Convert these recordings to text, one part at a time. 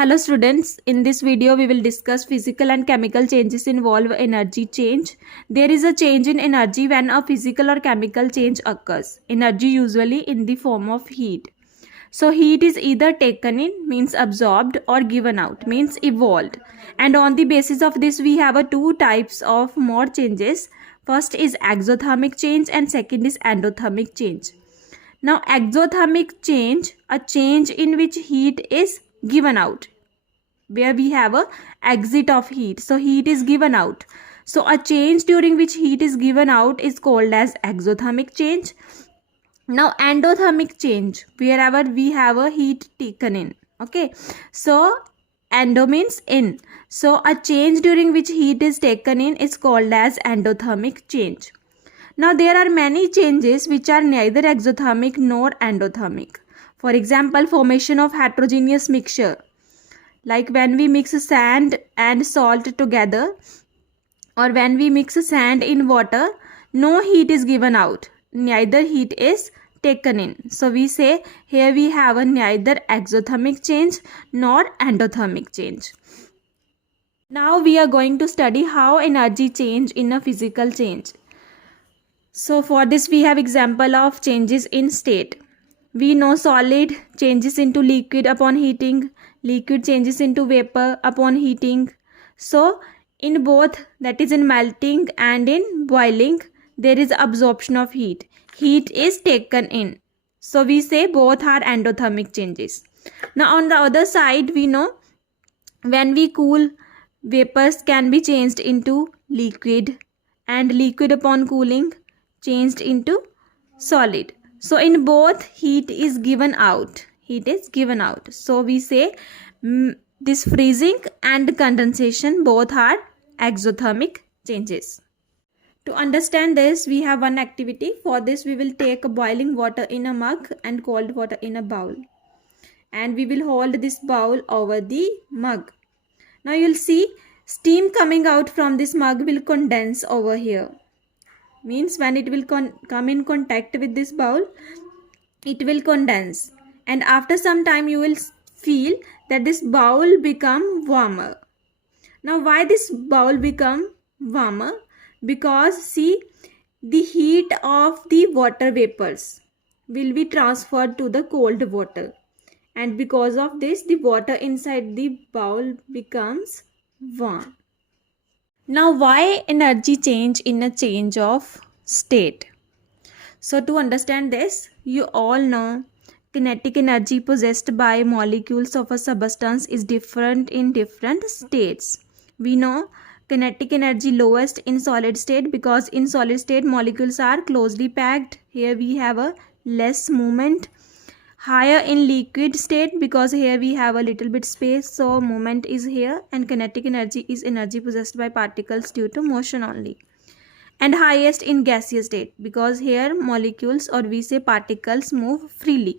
Hello students, in this video we will discuss physical and chemical changes involve energy change. There is a change in energy when a physical or chemical change occurs. Energy usually in the form of heat. So heat is either taken in means absorbed or given out means evolved. And on the basis of this we have two types of more changes. First is exothermic change and second is endothermic change. Now exothermic change, a change in which heat is given out, where we have a exit of heat, so heat is given out. So a change during which heat is given out is called as exothermic change. Now endothermic change, wherever we have a heat taken in. Okay, so endo means in, so a change during which heat is taken in is called as endothermic change. Now there are many changes which are neither exothermic nor endothermic. For example, formation of heterogeneous mixture, like when we mix sand and salt together, or when we mix sand in water, no heat is given out, neither heat is taken in. So we say here we have a neither exothermic change nor endothermic change. Now we are going to study how energy change in a physical change. So for this we have example of changes in state. We know solid changes into liquid upon heating, liquid changes into vapor upon heating. So in both, that is in melting and in boiling, there is absorption of heat. Heat is taken in. So we say both are endothermic changes. Now on the other side, we know when we cool, vapors can be changed into liquid, and liquid upon cooling changed into solid. So in both, heat is given out. Heat is given out. So we say this freezing and condensation both are exothermic changes. To understand this, we have one activity. For this, we will take boiling water in a mug and cold water in a bowl. And we will hold this bowl over the mug. Now you'll see steam coming out from this mug will condense over here. Means when it will come in contact with this bowl, it will condense, and after some time you will feel that this bowl become warmer. Now why this bowl become warmer? Because see, the heat of the water vapors will be transferred to the cold water, and because of this the water inside the bowl becomes warm. Now why energy change in a change of state? So to understand this, you all know kinetic energy possessed by molecules of a substance is different in different states. We know kinetic energy lowest in solid state, because in solid state molecules are closely packed. Here we have a less movement. Higher in liquid state, because here we have a little bit space, so movement is here, and kinetic energy is energy possessed by particles due to motion only. And highest in gaseous state, because here molecules, or we say particles, move freely.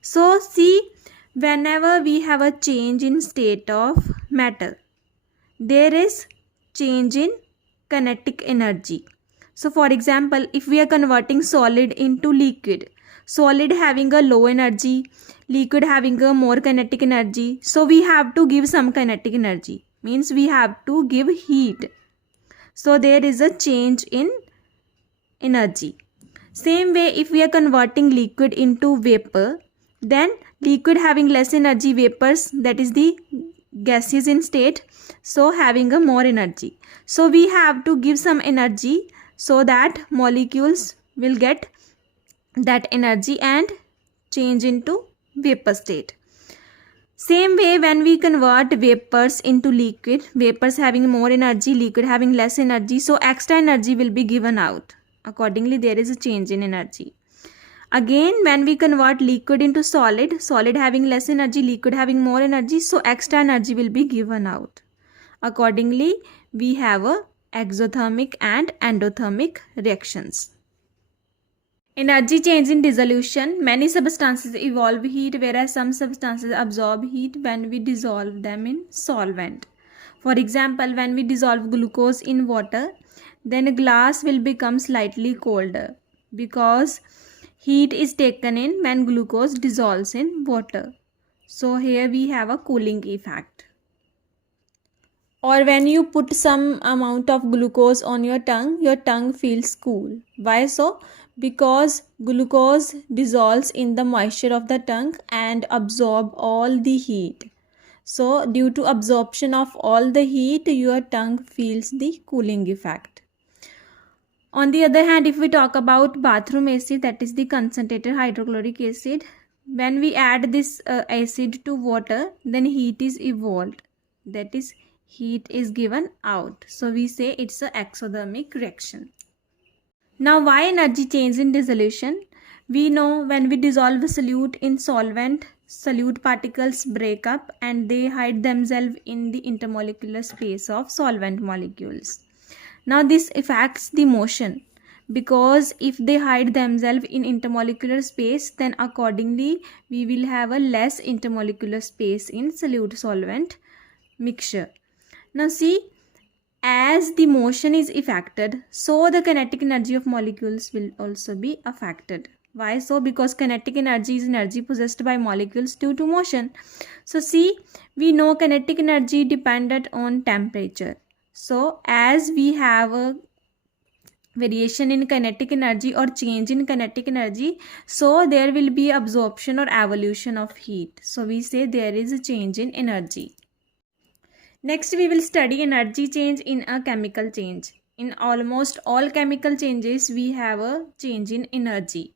So see, whenever we have a change in state of matter, there is change in kinetic energy. So for example, if we are converting solid into liquid, solid having a low energy, liquid having a more kinetic energy, so we have to give some kinetic energy, means we have to give heat. So there is a change in energy. Same way, if we are converting liquid into vapor, then liquid having less energy, vapors, that is the gaseous in state, so having a more energy. So we have to give some energy so that molecules will get that energy and change into vapor state. Same way, when we convert vapors into liquid, vapors having more energy, liquid having less energy, so extra energy will be given out. Accordingly, there is a change in energy. Again, when we convert liquid into solid, solid having less energy, liquid having more energy, so extra energy will be given out. Accordingly, we have a exothermic and endothermic reactions. Energy change in dissolution. Many substances evolve heat, whereas some substances absorb heat when we dissolve them in solvent. For example, when we dissolve glucose in water, then glass will become slightly colder, because heat is taken in when glucose dissolves in water. So here we have a cooling effect. Or when you put some amount of glucose on your tongue feels cool. Why so? Because glucose dissolves in the moisture of the tongue and absorb all the heat. So due to absorption of all the heat, your tongue feels the cooling effect. On the other hand, if we talk about bathroom acid, that is the concentrated hydrochloric acid, when we add this acid to water, then heat is evolved. That is, heat is given out. So we say it's an exothermic reaction. Now, why energy change in dissolution? We know when we dissolve a solute in solvent, solute particles break up and they hide themselves in the intermolecular space of solvent molecules. Now this affects the motion, because if they hide themselves in intermolecular space, then accordingly we will have a less intermolecular space in solute solvent mixture. Now see, as the motion is affected, so the kinetic energy of molecules will also be affected. Why so? Because kinetic energy is energy possessed by molecules due to motion. So see, we know kinetic energy dependent on temperature. So as we have a variation in kinetic energy or change in kinetic energy, so there will be absorption or evolution of heat. So we say there is a change in energy. Next we will study energy change in a chemical change. In almost all chemical changes we have a change in energy.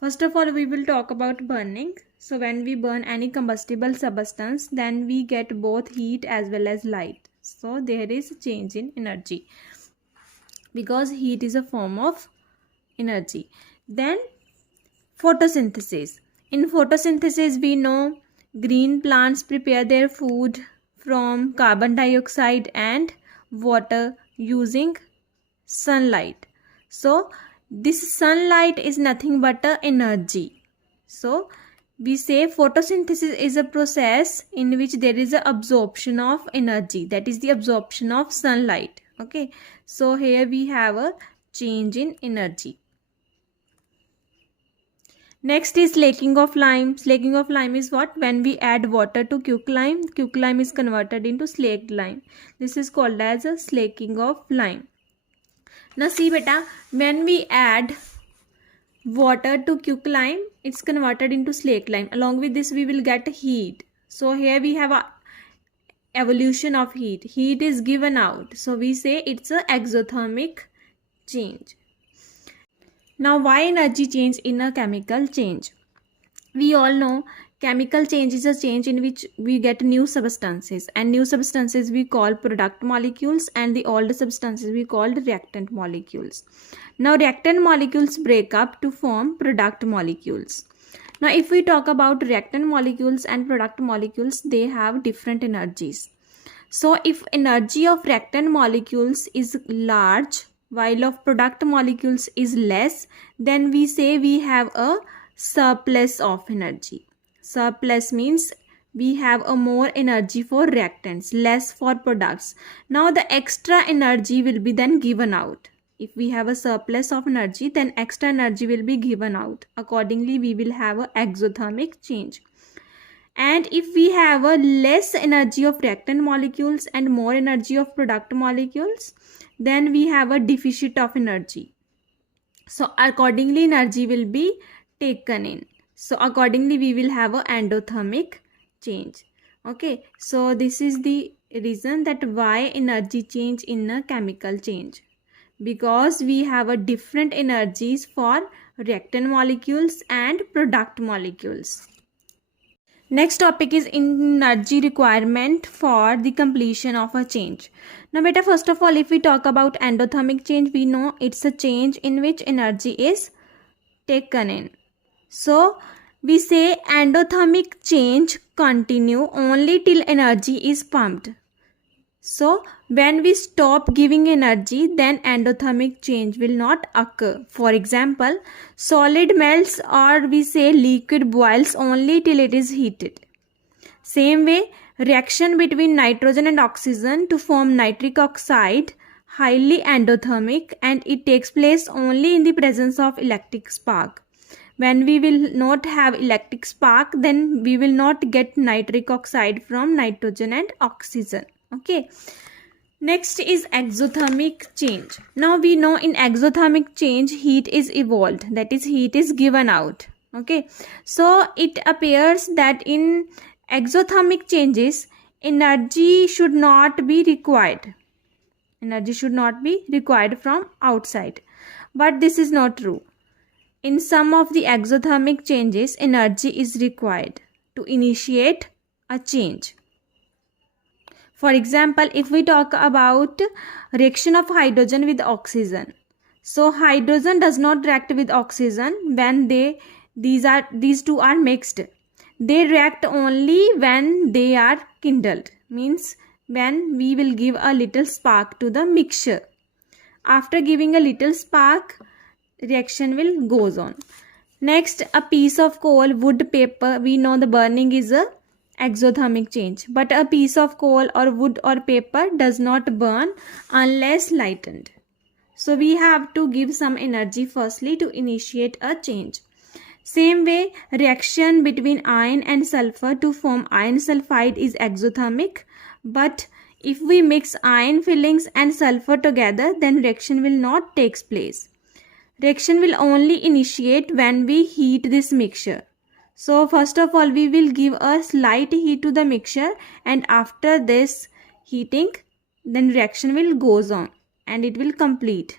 First of all, we will talk about burning. So when we burn any combustible substance, then we get both heat as well as light. So there is a change in energy, because heat is a form of energy. Then photosynthesis. In photosynthesis, we know green plants prepare their food from carbon dioxide and water using sunlight. So this sunlight is nothing but a energy. So we say photosynthesis is a process in which there is a absorption of energy, that is the absorption of sunlight. Okay, so here we have a change in energy. Next is slaking of lime. Slaking of lime is what? When we add water to quicklime is converted into slaked lime. This is called as a slaking of lime. Now see beta, when we add water to quicklime, it's converted into slaked lime. Along with this we will get heat. So here we have a evolution of heat. Heat is given out. So we say it's a exothermic change. Now why energy change in a chemical change? We all know chemical change is a change in which we get new substances, and new substances we call product molecules and the old substances we call reactant molecules. Now reactant molecules break up to form product molecules. Now if we talk about reactant molecules and product molecules, they have different energies. So if energy of reactant molecules is large while of product molecules is less, then we say we have a surplus of energy. Surplus means we have a more energy for reactants, less for products. Now the extra energy will be then given out. If we have a surplus of energy, then extra energy will be given out. Accordingly, we will have a exothermic change. And if we have a less energy of reactant molecules and more energy of product molecules, then we have a deficit of energy. So accordingly, energy will be taken in. So accordingly, we will have a endothermic change. Okay, so this is the reason that why energy change in a chemical change, because we have a different energies for reactant molecules and product molecules. Next topic is energy requirement for the completion of a change. Now beta, first of all, if we talk about endothermic change, we know it's a change in which energy is taken in. So we say endothermic change continue only till energy is pumped. So when we stop giving energy, then endothermic change will not occur. For example, solid melts or we say liquid boils only till it is heated. Same way, reaction between nitrogen and oxygen to form nitric oxide, highly endothermic, and it takes place only in the presence of electric spark. When we will not have electric spark, then we will not get nitric oxide from nitrogen and oxygen. Okay. Next is exothermic change. Now we know in exothermic change heat is evolved, that is heat is given out. Okay, so it appears that in exothermic changes energy should not be required. Energy should not be required from outside, but this is not true. In some of the exothermic changes energy is required to initiate a change. For example, if we talk about reaction of hydrogen with oxygen, so hydrogen does not react with oxygen when these two are mixed. They react only when they are kindled, means when we will give a little spark to the mixture. After giving a little spark, reaction will goes on. Next, a piece of coal, wood, paper. We know the burning is a exothermic change, but a piece of coal or wood or paper does not burn unless lightened. So we have to give some energy firstly to initiate a change. Same way, reaction between iron and sulfur to form iron sulfide is exothermic, but if we mix iron fillings and sulfur together, then reaction will not take place. Reaction will only initiate when we heat this mixture. So first of all, we will give a slight heat to the mixture, and after this heating, then reaction will goes on and it will complete.